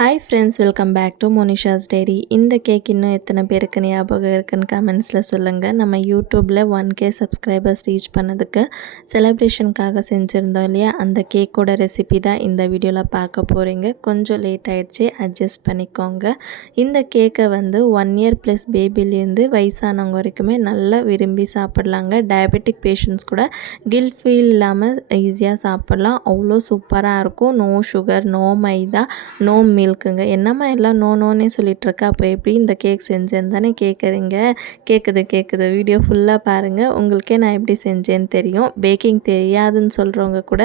Hi friends, welcome back to Monisha's diary. இந்த cake இன்னும் எத்தனை பேருக்கு ஞாபகம் இருக்குன்னு கமெண்ட்ஸில் சொல்லுங்கள். நம்ம யூடியூப்பில் 1K சப்ஸ்கிரைபர்ஸ் ரீச் பண்ணதுக்கு செலிப்ரேஷனுக்காக செஞ்சுருந்தோம் இல்லையா, அந்த கேக்கோட ரெசிபி தான் இந்த வீடியோவில் பார்க்க போகிறீங்க. கொஞ்சம் லேட் ஆகிடுச்சு, அட்ஜஸ்ட் பண்ணிக்கோங்க. இந்த கேக்கை வந்து 1 இயர் ப்ளஸ் பேபிலேருந்து வயசானவங்க வரைக்குமே நல்லா விரும்பி சாப்பிட்லாங்க. டயபெட்டிக் பேஷண்ட்ஸ் கூட கில்ட் ஃபீல் இல்லாமல் ஈஸியாக சாப்பிட்லாம். அவ்வளோ சூப்பராக இருக்கும். நோ சுகர், நோ மைதா, நோ மில்க்குங்க. என்னம்மா எல்லாம் நோனே சொல்லிகிட்ருக்கா, அப்போ எப்படி இந்த கேக் செஞ்சேன்னு தானே கேட்குறீங்க? கேட்குது வீடியோ ஃபுல்லாக பாருங்கள். உங்களுக்கே நான் எப்படி செஞ்சேன்னு தெரியும். பேக்கிங் தெரியாதுன்னு சொல்கிறவங்க கூட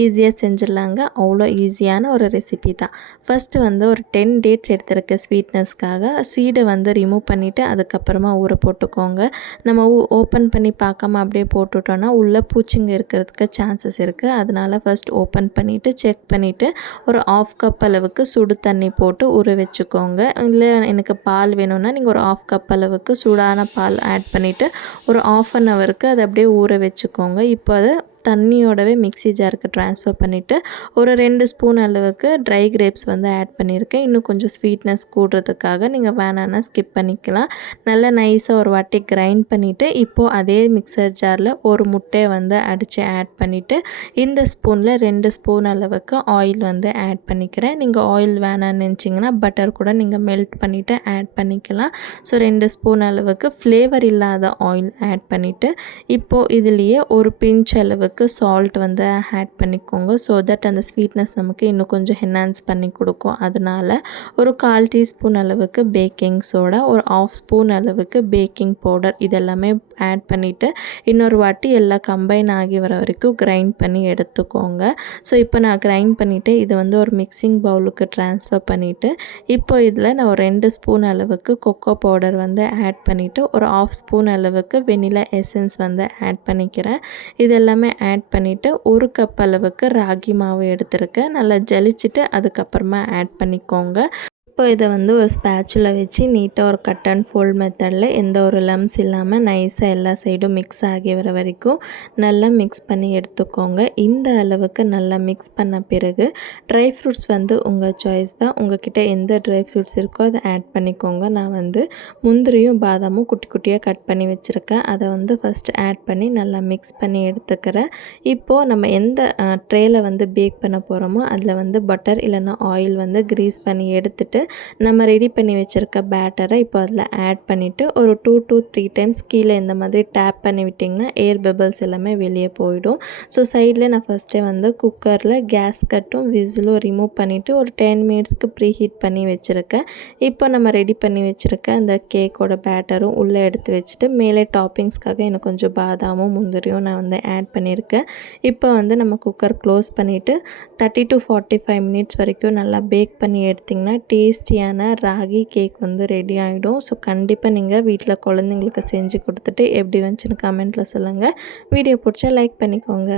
ஈஸியாக செஞ்சிடலாங்க. அவ்வளோ ஈஸியான ஒரு ரெசிபி தான். ஃபஸ்ட்டு வந்து ஒரு 10 டேட்ஸ் எடுத்துருக்க ஸ்வீட்னஸ்க்காக சீடை வந்து ரிமூவ் பண்ணிவிட்டு அதுக்கப்புறமா ஊற போட்டுக்கோங்க. நம்ம ஓப்பன் பண்ணி பார்க்காம அப்படியே போட்டுட்டோன்னா உள்ளே பூச்சிங்க இருக்கிறதுக்கு சான்சஸ் இருக்குது. அதனால் ஃபஸ்ட் ஓப்பன் பண்ணிவிட்டு செக் பண்ணிவிட்டு ஒரு 1/2 கப் அளவுக்கு சுடு தண்ணி போட்டு ஊற வச்சுக்கோங்க. இல்லை எனக்கு பால் வேணும்னா நீங்கள் ஒரு 1/2 கப் அளவுக்கு சூடான பால் ஆட் பண்ணிவிட்டு ஒரு 1/2 அன் ஹவருக்கு அதை அப்படியே ஊற வச்சுக்கோங்க. இப்போ அதை தண்ணியோடவே மிக்ஸி ஜாருக்கு ட்ரான்ஸ்ஃபர் பண்ணிவிட்டு ஒரு 2 ஸ்பூன் அளவுக்கு ட்ரை கிரேப்ஸ் வந்து ஆட் பண்ணியிருக்கேன். இன்னும் கொஞ்சம் ஸ்வீட்னஸ் கூடுறதுக்காக நீங்கள் வேணான்னா ஸ்கிப் பண்ணிக்கலாம். நல்லா நைஸாக ஒரு வாட்டி கிரைண்ட் பண்ணிவிட்டு இப்போது அதே மிக்சர் ஜாரில் ஒரு முட்டையை வந்து அடித்து ஆட் பண்ணிவிட்டு இந்த ஸ்பூனில் 2 ஸ்பூன் அளவுக்கு ஆயில் வந்து ஆட் பண்ணிக்கிறேன். நீங்கள் ஆயில் வேணான்னு நினச்சிங்கன்னா பட்டர் கூட நீங்கள் மெல்ட் பண்ணிவிட்டு ஆட் பண்ணிக்கலாம். ஸோ 2 ஸ்பூன் அளவுக்கு ஃப்ளேவர் இல்லாத ஆயில் ஆட் பண்ணிவிட்டு இப்போது இதுலேயே ஒரு பிஞ்ச் அளவுக்கு சால்ட் வந்து ஆட் பண்ணிக்கோங்க. ஸோ தட் அந்த ஸ்வீட்னஸ் நமக்கு இன்னும் கொஞ்சம் என்ஹான்ஸ் பண்ணி கொடுக்கும். அதனால் ஒரு 1/4 டீஸ்பூன் அளவுக்கு பேக்கிங் சோடா, ஒரு 1/2 ஸ்பூன் அளவுக்கு பேக்கிங் பவுடர் இதெல்லாமே ஆட் பண்ணிவிட்டு இன்னொரு வாட்டி எல்லாம் கம்பைன் ஆகி வர வரைக்கும் கிரைண்ட் பண்ணி எடுத்துக்கோங்க. ஸோ இப்போ நான் கிரைண்ட் பண்ணிவிட்டு இது வந்து ஒரு மிக்சிங் பவுலுக்கு ட்ரான்ஸ்ஃபர் பண்ணிவிட்டு இப்போ இதில் நான் ஒரு 2 ஸ்பூன் அளவுக்கு கொக்கோ பவுடர் வந்து ஆட் பண்ணிவிட்டு ஒரு 1/2 ஸ்பூன் அளவுக்கு வெனிலா எசன்ஸ் வந்து ஆட் பண்ணிக்கிறேன். இது எல்லாமே ஆட் பண்ணிவிட்டு 1 கப் அளவுக்கு ராகி மாவு எடுத்துருக்கேன். நல்லா ஜலிச்சுட்டு அதுக்கப்புறமா ஆட் பண்ணிக்கோங்க. இப்போ இதை வந்து ஒரு ஸ்பேச்சுலா வச்சு நீட்டாக ஒரு கட் அண்ட் ஃபோல்ட் மெத்தடில் எந்த ஒரு லம்ஸ் இல்லாமல் நைஸாக எல்லா சைடும் மிக்ஸ் ஆகி வர வரைக்கும் நல்லா மிக்ஸ் பண்ணி எடுத்துக்கோங்க. இந்த அளவுக்கு நல்லா மிக்ஸ் பண்ண பிறகு ட்ரை ஃப்ரூட்ஸ் வந்து உங்கள் சாய்ஸ் தான். உங்கள்கிட்ட எந்த ட்ரை ஃப்ரூட்ஸ் இருக்கோ அதை ஆட் பண்ணிக்கோங்க. நான் வந்து முந்திரியும் பாதாமும் குட்டி குட்டியாக கட் பண்ணி வச்சுருக்கேன். அதை வந்து ஃபஸ்ட்டு ஆட் பண்ணி நல்லா மிக்ஸ் பண்ணி எடுத்துக்கிறேன். இப்போது நம்ம எந்த ட்ரேயில் வந்து பேக் பண்ண போகிறோமோ அதில் வந்து பட்டர் இல்லைன்னா ஆயில் வந்து க்ரீஸ் பண்ணி எடுத்துகிட்டு நம்ம ரெடி பண்ணி வச்சுருக்க பேட்டரை இப்போ அதில் ஆட் பண்ணிவிட்டு ஒரு 2 to 3 டைம்ஸ் கீழே இந்த மாதிரி டேப் பண்ணி விட்டிங்கன்னா ஏர் பபிள்ஸ் எல்லாமே வெளியே போயிடும். ஸோ சைடில் நான் ஃபஸ்ட்டே வந்து குக்கரில் கேஸ் கட்டும் விசிலும் ரிமூவ் பண்ணிவிட்டு ஒரு 10 மினிட்ஸ்க்கு ப்ரீ ஹீட் பண்ணி வச்சுருக்கேன். இப்போ நம்ம ரெடி பண்ணி வச்சுருக்க அந்த கேக்கோட பேட்டரும் உள்ளே எடுத்து வச்சுட்டு மேலே டாப்பிங்ஸ்க்காக எனக்கு கொஞ்சம் பாதாமும் முந்திரியும் நான் வந்து ஆட் பண்ணியிருக்கேன். இப்போ வந்து நம்ம குக்கர் க்ளோஸ் பண்ணிவிட்டு 30 to 45 மினிட்ஸ் வரைக்கும் நல்லா பேக் பண்ணி எடுத்திங்கன்னா டேஸ்டியான ராகி கேக் வந்து ரெடி ஆகிடும். ஸோ கண்டிப்பாக நீங்கள் வீட்டில் குழந்தைங்களுக்கு செஞ்சு கொடுத்துட்டு எப்படி வந்துச்சுன்னு கமெண்ட்டில் சொல்லுங்கள். வீடியோ பிடிச்சா லைக் பண்ணிக்கோங்க.